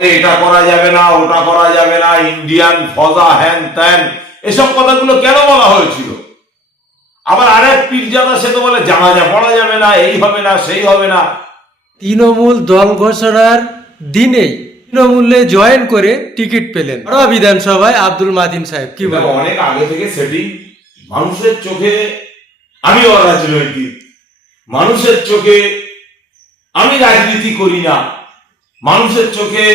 এটা করা যাবে না, ওটা করা যাবে না, ইন্ডিয়ান ফজা হ্যান ত্যান, এসব কথাগুলো কেন বলা হয়েছিল? আবার আরেক পীরজাদা সে তো বলে জানাজা পড়া যাবে না, এই হবে না, সেই হবে না। তৃণমূল দল ঘোষণার দিনেই তৃণমূলে জয়েন করে টিকিট পেলেন বিধানসভায় আব্দুল মাতিন সাহেব। কি বলেন? অনেক আগে থেকে সেটিং। মানুষের চোখে আমি অরাজনৈতিক, মানুষের চোখে আমি রাজনীতি করি না, মানুষের চোখে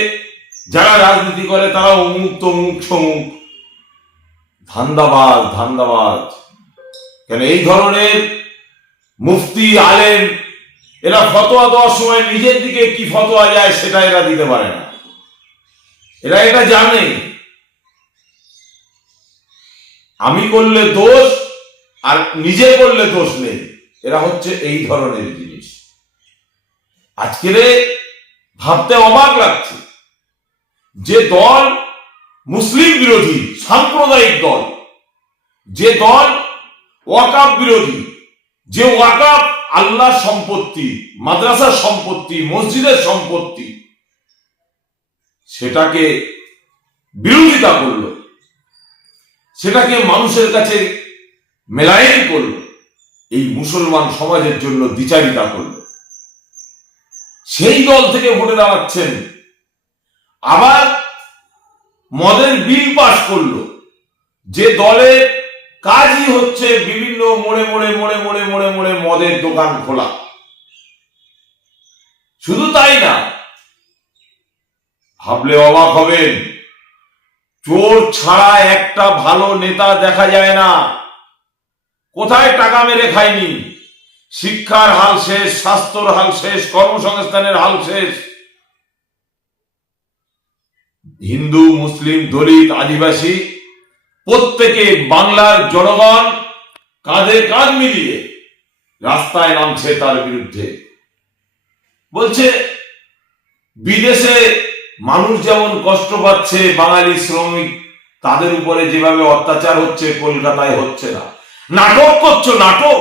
যারা রাজনীতি করে তারা অমুক তমুক সমুক, ধান্দাবাজ ধান্দাবাজ। কেন এই ধরনের মুফতি আলেম এরা ফতোয়া দেওয়ার সময় নিজের দিকে কি ফতোয়া যায় সেটা এরা দিতে পারে না, এরা এটা জানে আমি করলে দোষ আর নিজে করলে দোষ নেই। এরা হচ্ছে এই ধরনের জিনিস। আজকের ভাবতে অবাক লাগছে যে দল মুসলিম বিরোধী সাম্প্রদায়িক দল, যে দল ওয়াকাফ বিরোধী, যে ওয়াকাফ আল্লাহর সম্পত্তি, মাদ্রাসার সম্পত্তি, মসজিদের সম্পত্তি, সেটাকে বিরোধিতা করলো, সেটাকে মানুষের কাছে মেলায়েন করলো, এই মুসলমান সমাজের জন্য দ্বিচারিতা করলো, সেই দল থেকে ভোটে দাঁড়াচ্ছেন। আবার মদের বিল পাস করলো, যে দলের কাজই হচ্ছে বিভিন্ন মোড়ে মোড়ে মোড়ে মোড়ে মোড়ে মোড়ে মদের দোকান খোলা। শুধু তাই না, ভাবলে অবাক হবেন, চোর ছাড়া একটা ভালো নেতা দেখা যায় না। কোথায় টাকা মেরে খায়নি? শিক্ষার হাল শেষ, স্বাস্থ্যর হাল শেষ, কর্মসংস্থানের হাল শেষ। হিন্দু, মুসলিম, দলিত, আদিবাসী প্রত্যেকে বাংলার জনগণ কাঁধে কাঁধ মিলিয়ে রাস্তায় নামছে তার বিরুদ্ধে। বলছে বিদেশে মানুষ যেমন কষ্ট পাচ্ছে, বাঙালি শ্রমিক তাদের উপরে যেভাবে অত্যাচার হচ্ছে কলকাতায় হচ্ছে না। নাটক করছো, নাটক।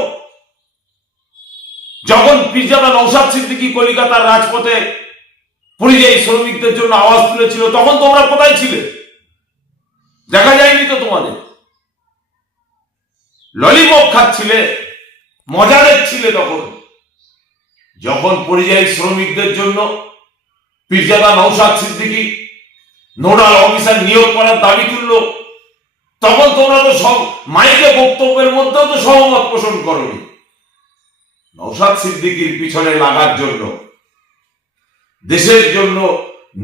যখন পীরজাদা নওশাদ সিদ্দিকী কলিকাতার রাজপথে পরিযায়ী শ্রমিকদের জন্য আওয়াজ তুলেছিল, তখন তোমরা কোথায় ছিলে? দেখা যায়নি তো তোমাদের। ললিপপ খাচ্ছিলে, মজা দেখছিলে তখন। যখন পরিযায়ী শ্রমিকদের জন্য পীরজাদা নওশাদ সিদ্দিকী নোডাল অফিসার নিয়োগ করার দাবি তুলল, তখন তোমরা তো সব মাইকে বক্তব্যের মধ্যেও তো সহমত পোষণ করনি। নওশাদ সিদ্দিকীর পিছনে লাগার জন্য, দেশের জন্য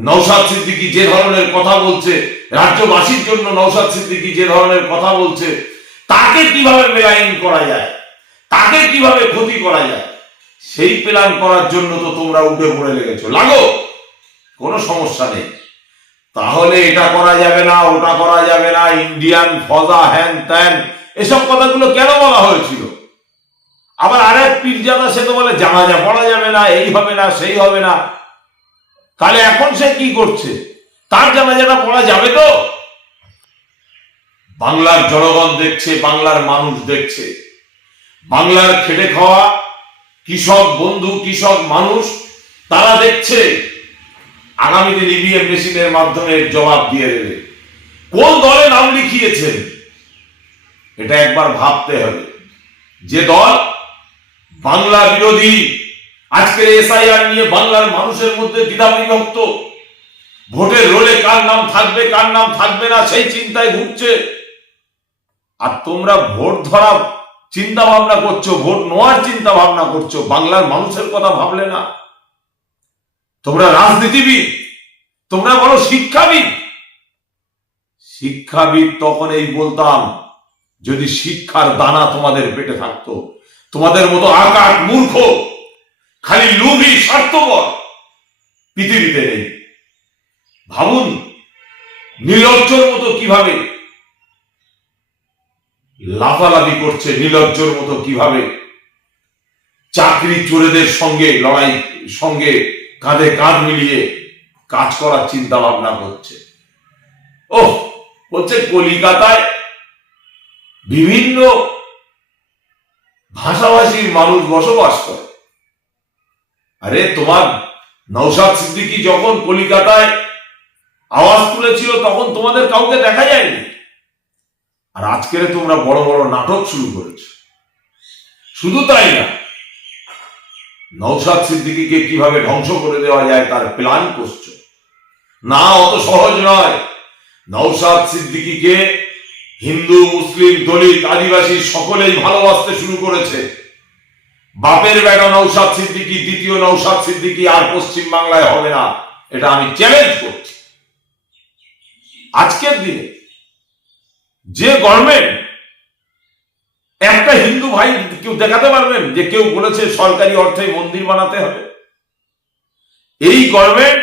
নওশাদ সিদ্দিকী যে ধরনের কথা বলছে, রাজ্যবাসীর জন্য নওশাদ সিদ্দিকী যে ধরনের কথা বলছে, তাকে কিভাবে মেলাইন করা যায়, তাকে কিভাবে ক্ষতি করা যায়, সেই প্ল্যান করার জন্য তো তোমরা উঠে পড়ে লেগেছো। লাগো, কোনো সমস্যা নেই। তাহলে এটা করা যাবে না, ওটা করা যাবে না, ইন্ডিয়ান ফজা হ্যান ত্যান, এসব কথাগুলো কেন বলা হয়েছিল? আবার আরেক পীরজাদা সে তো বলে জানাজা পড়া যাবে না, এই হবে না, সেই হবে না। তাহলে এখন সে কি করছে? তার জানাজাটা পড়া যাবে তো? বাংলার জনগণ দেখছে, বাংলার মানুষ দেখছে, বাংলার খেটে খাওয়া কৃষক বন্ধু, কৃষক মানুষ, তারা দেখছে। আগামী দিন ইভিএম মেশিনের মাধ্যমে জবাব দিয়ে দেবে। কোন দলে নাম লিখিয়েছেন এটা একবার ভাবতে হবে। যে দল বাংলা বিরোধী, আজকের এসআইআর নিয়ে বাংলার মানুষের মধ্যে দ্বিধা বিভক্ত, ভোটের রোলে কার নাম থাকবে কার নাম থাকবে না সেই চিন্তায় ঘুরছে। আর তোমরা ভোট ধরা চিন্তা ভাবনা করছো, ভোট নেওয়ার চিন্তা ভাবনা করছো, বাংলার মানুষের কথা ভাবলে না। তোমরা রাজনীতিবিদ, তোমরা বলো শিক্ষাবিদ। শিক্ষাবিদ তখন এই বলতাম যদি শিক্ষার দানা তোমাদের পেটে থাকতো। তোমাদের মতো আকার মূর্খ, খালি লোভী, স্বার্থপর পৃথিবীতে নেই। ভাবুন নির্লজ্জর মতো কিভাবে লাফালাফি করছে, নির্লজ্জর মতো কিভাবে চাকরি চোরেদের সঙ্গে লড়াই, সঙ্গে কাঁধে কাঁধ মিলিয়ে কাজ করার চিন্তা ভাবনা করছে। ওহ, বলছে কলিকাতায় বিভিন্ন ভাষাভাষীর মানুষ বসবাস করে। আরে তোমার নওশাদ সিদ্দিকী যখন কলিকাতায় আওয়াজ তুলেছিল তখন তোমাদের কাউকে দেখা যায়নি। আর আজকের তোমরা বড় বড় নাটক শুরু করেছ। শুধু তাই না, নওশাদ সিদ্দিকীকে কিভাবে ধ্বংস করে দেওয়া যায় তার প্ল্যান করছো। না, অত সহজ নয়। নওশাদ সিদ্দিকীকে হিন্দু, মুসলিম, দলিত, আদিবাসী সকলেই ভালোবাসতে শুরু করেছে। বাপের বেটা নওশাদ সিদ্দিকী, দ্বিতীয় নওশাদ সিদ্দিকী আর পশ্চিম বাংলায় হবে না, এটা আমি চ্যালেঞ্জ করছি। আজকের দিনে যে গভর্নমেন্ট, একটা হিন্দু ভাই কেউ দেখাতে পারবেন যে কেউ বলেছে সরকারি অর্থে মন্দির বানাতে হবে? এই গভর্নমেন্ট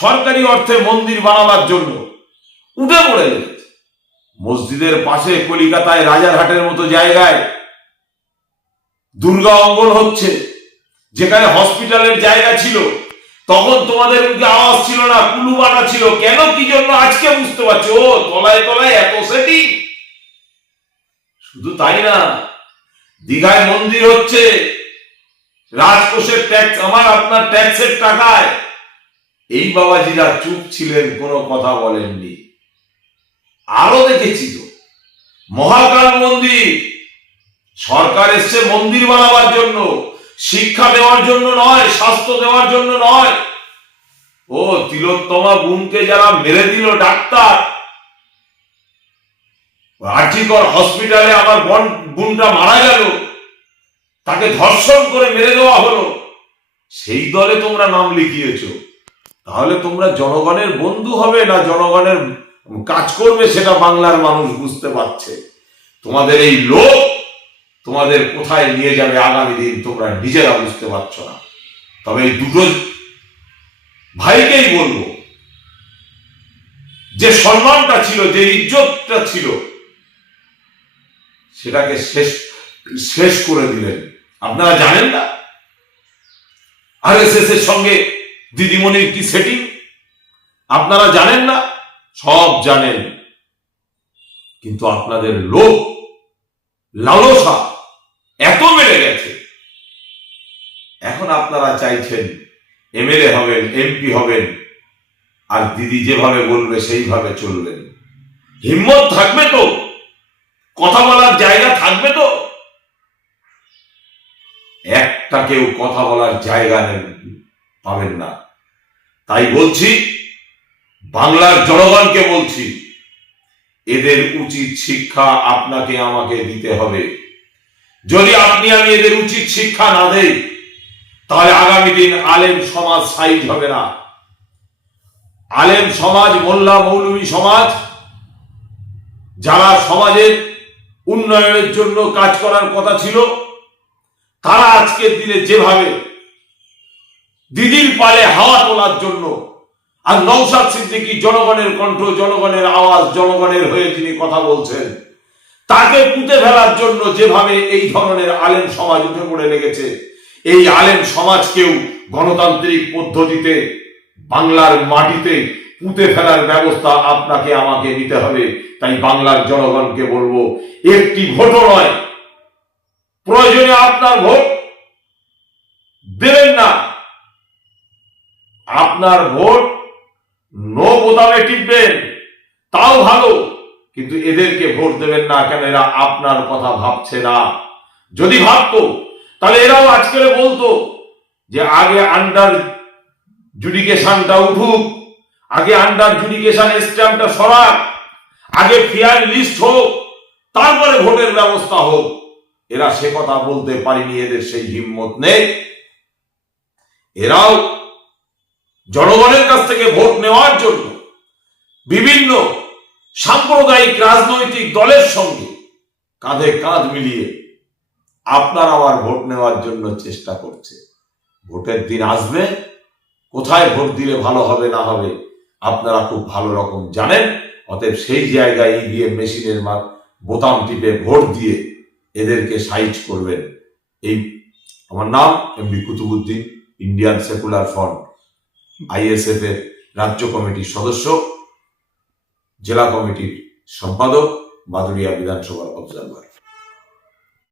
সরকারি অর্থে মন্দির বানাবার জন্য উঠে পড়ে লেগেছে। মসজিদের পাশে কলিকাতায় রাজারহাটের মতো জায়গায় দুর্গা অঙ্গন হচ্ছে, যেখানে হসপিটালের জায়গা ছিল তখন তোমাদের আওয়াজ ছিল না, কুলুবানা ছিল। কেন, কি জন্য আজকে বুঝতে পারছো? ও, তলায় তলায় এত সেটিং। শুধু তাই না, দীঘায় মন্দির হচ্ছে রাজকোষের ট্যাক্স, আমার আপনার ট্যাক্সের টাকায়। এই বাবাজিরা চুপ ছিলেন, কোনো কথা বলেননি। আরো দেখেছি তো মহাকাল মন্দির, সরকার এসছে মন্দির বানাবার জন্য, শিক্ষা দেওয়ার জন্য নয়, স্বাস্থ্য দেওয়ার জন্য নয়। ও, তিলোত্তমা বোনকে যারা মেরে দিল ডাক্তার, আর্জিকর হসপিটালে আমার বোনটা মারা গেল, তাকে ধর্ষণ করে মেরে দেওয়া হলো, সেই দলে তোমরা নাম লিখিয়েছ। তাহলে তোমরা জনগণের বন্ধু হবে না জনগণের কাজ করবে, সেটা বাংলার মানুষ বুঝতে পারছে। তোমাদের এই লোক তোমাদের কোথায় নিয়ে যাবে আগামী দিন তোমরা নিজেরা বুঝতে পারছো না। তবে এই দুটো ভাইকেই বলবো, যে সম্মানটা ছিল, যে ইজ্জতটা ছিল, সেটাকে শেষ করে দিলেন। আপনারা জানেন না আরএসএস এর সঙ্গে দিদিমণির কি সেটিং? আপনারা জানেন না? সব জানেন, কিন্তু আপনাদের লোভ, লালসা এত বেড়ে গেছে। এখন আপনারা চাইছেন এমএলএ হবেন, এমপি হবেন, আর দিদি যেভাবে বলবে সেইভাবে চলবেন। হিম্মত থাকবে তো? কথা বলার জায়গা থাকবে তো? একটা কেউ কথা বলার জায়গা পাবেন না। তাই বলছি, বাংলার জনগণকে বলছি, এদের উচিত শিক্ষা আপনাকে আমাকে দিতে হবে। যদি আপনি আমি এদের উচিত শিক্ষা না দেই, তাহলে আগামী দিন আলেম সমাজ সাইজ হবে না। আলেম সমাজ, মোল্লা মৌলভী সমাজ, যারা সমাজের উন্নয়নের জন্য কাজ করার কথা ছিল, তারা আজকের দিনে যেভাবে দিদির পালে হাওয়া তোলার জন্য, আর নওশাদ সিদ্দিকী জনগণের কণ্ঠ, জনগণের আওয়াজ, জনগণের হয়ে যিনি কথা বলছেন, তাকে পুঁতে ফেলার জন্য যেভাবে এই ধরনের আলেম সমাজ উঠে পড়ে লেগেছে, এই আলেম সমাজকেও গণতান্ত্রিক পদ্ধতিতে বাংলার মাটিতে পুঁতে ফেলার ব্যবস্থা আপনাকে আমাকে নিতে হবে। তাই বাংলার জনগণকে বলবো, একটি ভোটও নয়, প্রয়োজনে আপনার ভোট দেবেন না, আপনার ভোট নো বোতামে টিপবেন, তাও ভালো, কিন্তু এদেরকে ভোট দেবেন না। কেন? এরা আপনার কথা ভাবছে না। যদি ভাবতো তাহলে এরাও আজকে বলতো যে আগে আন্ডার জুডিকেশনটা উঠুক, আগে আন্ডার জুডিকেশন স্ট্যাম্পটা সরাক, আগে ফেয়ার লিস্ট হোক, তারপরে ভোটের ব্যবস্থা হোক। এরা সে কথা বলতে পারেনি, এদের সেই হিম্মত নেই। এরাও জনগণের কাছ থেকে ভোট নেওয়ার জন্য বিভিন্ন সাম্প্রদায়িক রাজনৈতিক দলের সঙ্গে কাঁধে কাঁধ মিলিয়ে আপনার আমার ভোট নেওয়ার জন্য চেষ্টা করছে। ভোটের দিন আসবে, কোথায় ভোট দিলে ভালো হবে না হবে আপনারা খুব ভালো রকম জানেন। অতএব সেই জায়গায় ইভিএম মেশিনের বোতাম টিপে ভোট দিয়ে এদেরকে সাইজ করবেন। এই আমার নাম MD Qutubuddin, Indian secular front ISF এর রাজ্য কমিটির সদস্য, জেলা কমিটির সম্পাদক, বাদুড়িয়া বিধানসভার অবজারভার।